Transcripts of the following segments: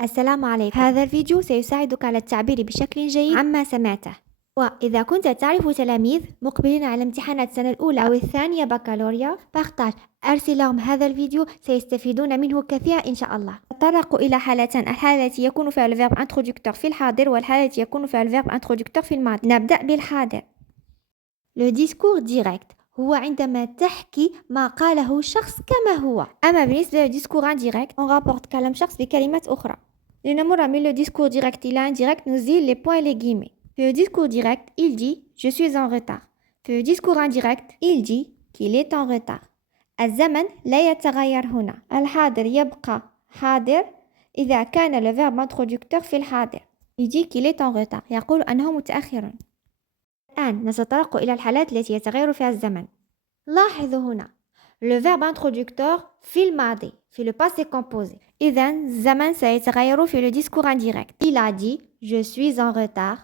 السلام عليكم. هذا الفيديو سيساعدك على التعبير بشكل جيد عما سمعته. وإذا كنت تعرف تلاميذ مقبلين على امتحانات السنة الأولى أو الثانية بكالوريا فاختر أرسل لهم هذا الفيديو، سيستفيدون منه كثيرا إن شاء الله. نتطرق إلى حالتين، الحالة التي يكون فيها الفيرب introducteur في الحاضر والحالة التي يكون فيها الفيرب introducteur في الماضي. نبدأ بالحاضر. Le discours direct هو عندما تحكي ما قاله شخص كما هو. أما بالنسبة للديسكور indirect on rapporte كلام شخص بكلمات أخرى. لنمر من le discours direct إلى indirect نزيل les points et les guillemets. Für le discours direct, il dit « Je suis en retard ». Für le discours indirect, il dit qu'il est en retard. الزمن لا يتغير هنا. الحاضر يبقى حاضر إذا كان le verbe introducteur في الحاضر. Il dit qu'il est en retard. يقول أنه متأخر. الآن نتطرق إلى الحالات التي يتغير فيها الزمن. لاحظوا هنا le verbe introducteur في الماضي في le passé composé. إذن الزمن سيتغير في le discours indirect. Il a dit je suis en retard.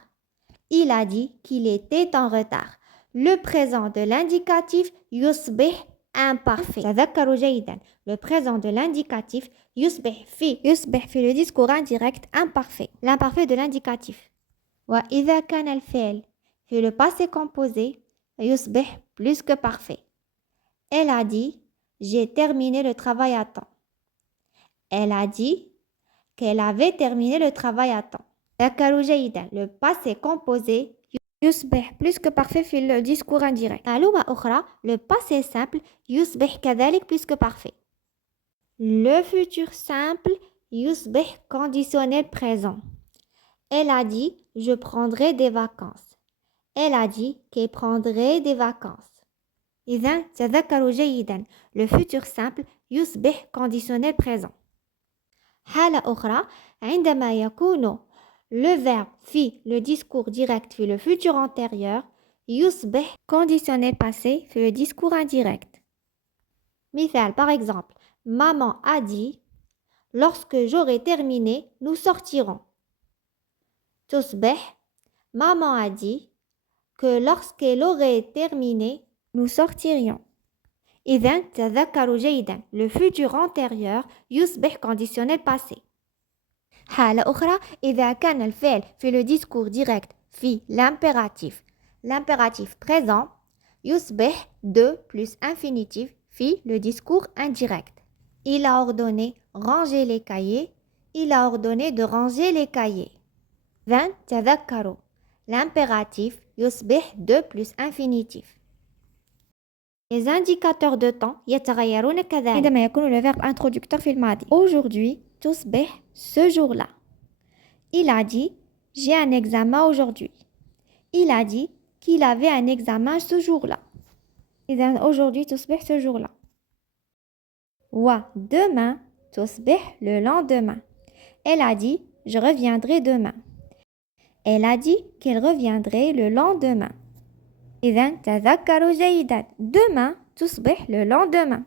Il a dit qu'il était en retard. Le présent de l'indicatif يصبح imparfait. تذكروا جيدا le présent de l'indicatif يصبح في le discours indirect imparfait. L'imparfait de l'indicatif. وإذا كان الفعل في le passé composé يصبح plus que parfait. Elle a dit j'ai terminé le travail à temps. Elle a dit qu'elle avait terminé le travail à temps. تذكروا جيدا le passé composé يصبح plus que parfait في le discours indirect. معلومة أخرى le passé simple يصبح كذلك plus que parfait. Le futur simple يصبح conditionnel présent. Elle a dit je prendrai des vacances. Elle a dit qu'elle prendrait des vacances. إذن تذكروا جيدا le futur simple يصبح conditionnel présent. حالة أخرى عندما يكون le verbe في le discours direct في le futur antérieur يصبح conditionnel passé في le discours indirect. مثال par exemple maman a dit lorsque j'aurai terminé nous sortirons. تصبح maman a dit que lorsqu'elle aurait terminé nous sortirions. إذن تذكروا جيدا le futur antérieur يصبح conditionnel passé. حالة أخرى إذا كان الفعل في le discours direct في l'impératif présent يصبح de plus infinitif في le discours indirect. Il a ordonné ranger les cahiers. Il a ordonné de ranger les cahiers. إذن تذكروا l'impératif يصبح de plus infinitif. Les indicateurs de temps يتغيرون كذلك عندما يكون le verbe introducteur في الماضي. Aujourd'hui تصبح ce jour-là. Il a dit j'ai un examen aujourd'hui. Il a dit qu'il avait un examen ce jour-là. إذن aujourd'hui تصبح ce jour-là. demain تصبح le lendemain. Elle a dit je reviendrai demain. Elle a dit qu'elle reviendrait le lendemain. إذن تذكروا جيدا demain تصبح le lendemain.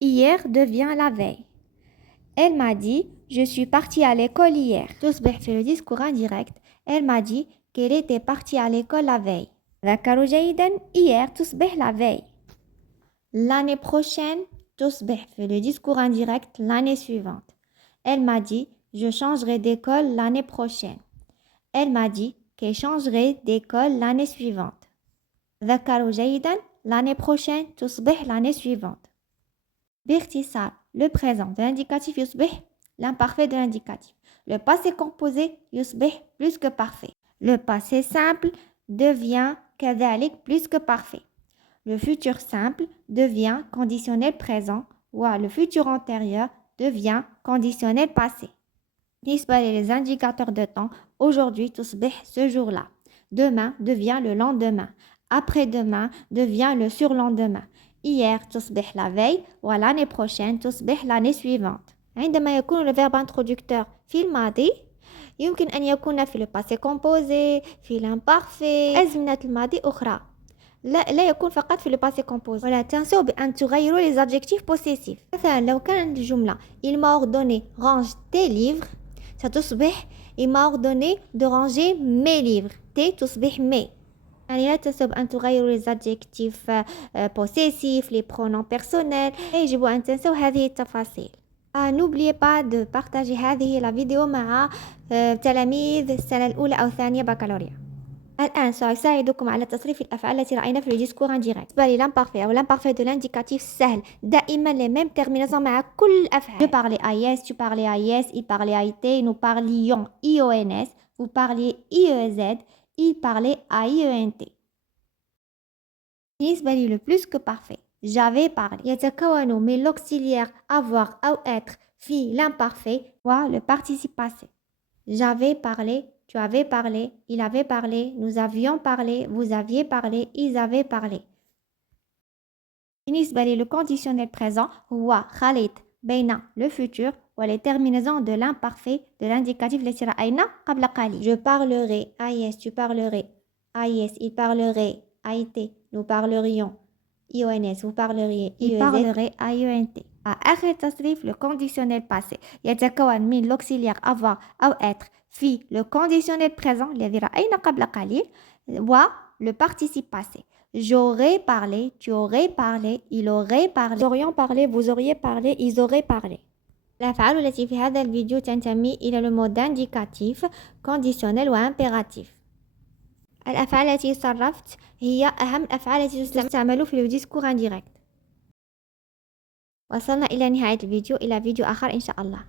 Hier devient la veille. Elle m'a dit je suis partie à l'école hier. تصبح في le discours indirect. Elle m'a dit qu'elle était partie à l'école la veille. تذكروا جيدا hier تصبح la veille. L'année prochaine تصبح في le discours indirect l'année suivante. Elle m'a dit je changerai d'école l'année prochaine. Elle m'a dit qu'elle changerait d'école l'année suivante. تذكروا جيدا l'année prochaine تصبح l'année suivante. باختصار le présent de l'indicatif يصبح l'imparfait de l'indicatif. Le passé composé يصبح plus que parfait. Le passé simple devient كذلك plus que parfait. Le futur simple devient conditionnel présent ou le futur antérieur devient conditionnel passé. بالنسبة les indicateurs de temps aujourd'hui تصبح ce jour-là. Demain devient le lendemain. Après-demain devient le surlendemain. Hier تصبح la veille و l'année prochaine تصبح l'année suivante. عندما يكون le verbe introducteur في الماضي يمكن أن يكون في le passé composé في l'imparfait أزمنة الماضي أخرى. لا يكون فقط في le passé composé. ولا تنسوا بأن تغيروا les adjectifs possessifs. مثلا لو كانت الجملة il m'a ordonné range tes livres ستصبح il m'a ordonné de ranger mes livres. tes تصبح mes. يعني لا تنسوا أن تغيروا les adjectifs possessifs les pronoms personnels. يجب أن تنسوا هذه التفاصيل. n'oubliez pas de partager هذه la vidéo مع تلاميذ السنة الأولى أو الثانية بكالوريا. الآن سأساعدكم على تصريف الأفعال التي رأينا في الديسكور ان ديريكت. بالنسبة للامبارفي أو l'imparfait de l'indicatif سهل، دائما les mêmes terminaisons مع كل الأفعال. Je parlais à yes, tu parlais à yes, il parlait à été, nous parlions IONS, vous parliez IEZ, il parlait à IENT. بالنسبة لي le plus que parfait. J'avais parlé. يتكون من l'auxiliaire avoir أو être في l'imparfait و le participe passé. J'avais parlé, tu avais parlé, il avait parlé, nous avions parlé, vous aviez parlé, ils avaient parlé. بالنسبة لي le conditionnel présent هو خليط بين le futur و les terminaisons de l'imparfait de l'indicatif التي رأينا قبل قليل. Je parlerai à yes, tu parlerais à yes, il parlerait à été, nous parlerions IONS, vous parleriez IEZ, il parlerait à IENT. آخر تصريف le conditionnel passé يتكون من l'auxiliaire avoir أو être في le conditionnel présent الذي رأينا قبل قليل و le participe passé. J'aurais parlé, tu aurais parlé, il aurait parlé, nous aurions parlé, vous auriez parlé, ils auraient parlé. الأفعال التي في هذا الفيديو تنتمي إلى le mode indicatif, conditionnel وimpératif. الأفعال التي صرفت هي أهم الأفعال التي تستعمل في الديسكور ان ديريكت. وصلنا إلى نهاية الفيديو، إلى فيديو آخر إن شاء الله.